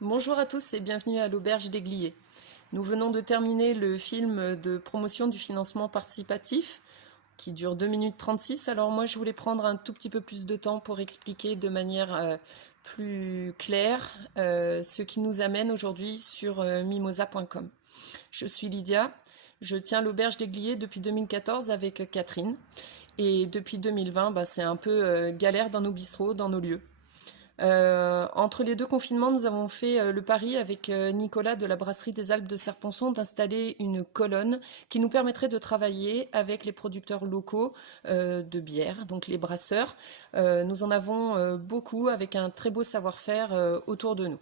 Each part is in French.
Bonjour à tous et bienvenue à l'Auberge des Gliés. Nous venons de terminer le film de promotion du financement participatif qui dure 2 minutes 36. Alors moi je voulais prendre un tout petit peu plus de temps pour expliquer de manière plus claire ce qui nous amène aujourd'hui sur mimosa.com. Je suis Lydia, je tiens l'Auberge des Gliés depuis 2014 avec Catherine et depuis 2020 c'est un peu galère dans nos bistrots, dans nos lieux. Entre les deux confinements, nous avons fait le pari avec Nicolas de la brasserie des Alpes de Serponçon d'installer une colonne qui nous permettrait de travailler avec les producteurs locaux de bière, donc les brasseurs. Nous en avons beaucoup avec un très beau savoir-faire autour de nous.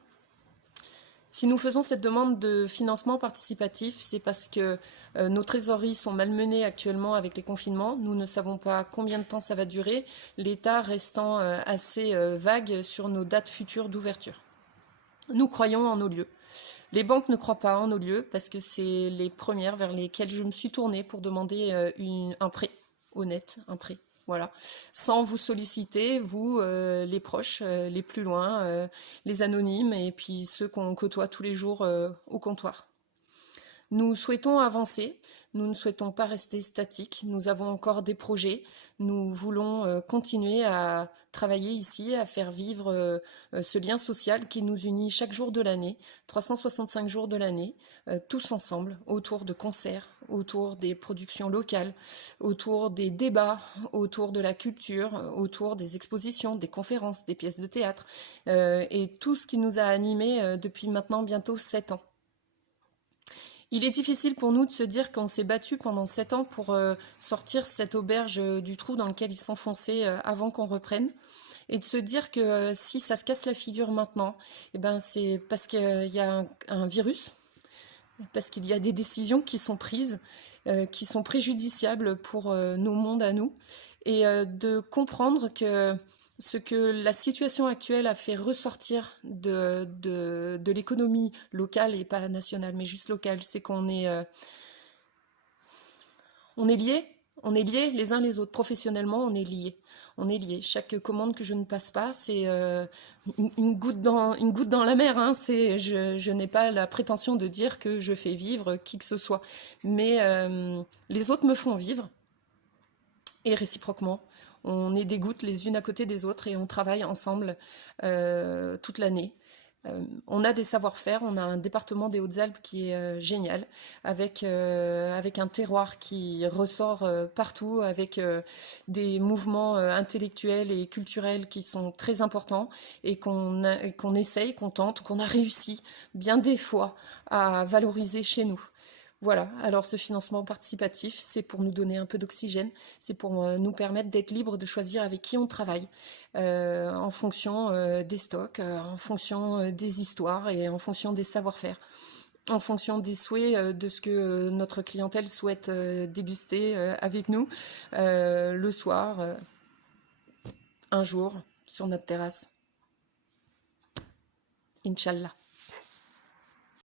Si nous faisons cette demande de financement participatif, c'est parce que nos trésoreries sont malmenées actuellement avec les confinements. Nous ne savons pas combien de temps ça va durer, l'État restant assez vague sur nos dates futures d'ouverture. Nous croyons en nos lieux. Les banques ne croient pas en nos lieux parce que c'est les premières vers lesquelles je me suis tournée pour demander un prêt honnête, un prêt. Voilà, sans vous solliciter, vous, les proches, les plus loin, les anonymes et puis ceux qu'on côtoie tous les jours au comptoir. Nous souhaitons avancer, nous ne souhaitons pas rester statiques, nous avons encore des projets, nous voulons continuer à travailler ici, à faire vivre ce lien social qui nous unit chaque jour de l'année, 365 jours de l'année, tous ensemble, autour de concerts, autour des productions locales, autour des débats, autour de la culture, autour des expositions, des conférences, des pièces de théâtre, et tout ce qui nous a animés depuis maintenant bientôt 7 ans. Il est difficile pour nous de se dire qu'on s'est battu pendant 7 ans pour sortir cette auberge du trou dans lequel il s'enfonçait avant qu'on reprenne. Et de se dire que si ça se casse la figure maintenant, eh ben c'est parce qu'il y a un virus, parce qu'il y a des décisions qui sont prises, qui sont préjudiciables pour nos mondes à nous. Et de comprendre que ce que la situation actuelle a fait ressortir de l'économie locale et pas nationale, mais juste locale, c'est on est liés. On est liés les uns les autres. Professionnellement, on est liés. On est liés. Chaque commande que je ne passe pas, c'est une goutte dans la mer. Hein. Je n'ai pas la prétention de dire que je fais vivre qui que ce soit. Mais les autres me font vivre. Et réciproquement, on est des gouttes les unes à côté des autres et on travaille ensemble toute l'année. On a des savoir-faire, on a un département des Hautes-Alpes qui est génial, avec un terroir qui ressort partout, avec des mouvements intellectuels et culturels qui sont très importants et qu'on essaye, qu'on tente, qu'on a réussi bien des fois à valoriser chez nous. Voilà, alors ce financement participatif, c'est pour nous donner un peu d'oxygène, c'est pour nous permettre d'être libres de choisir avec qui on travaille, en fonction des stocks, en fonction des histoires et en fonction des savoir-faire, en fonction des souhaits de ce que notre clientèle souhaite déguster avec nous le soir, un jour, sur notre terrasse. Inch'Allah.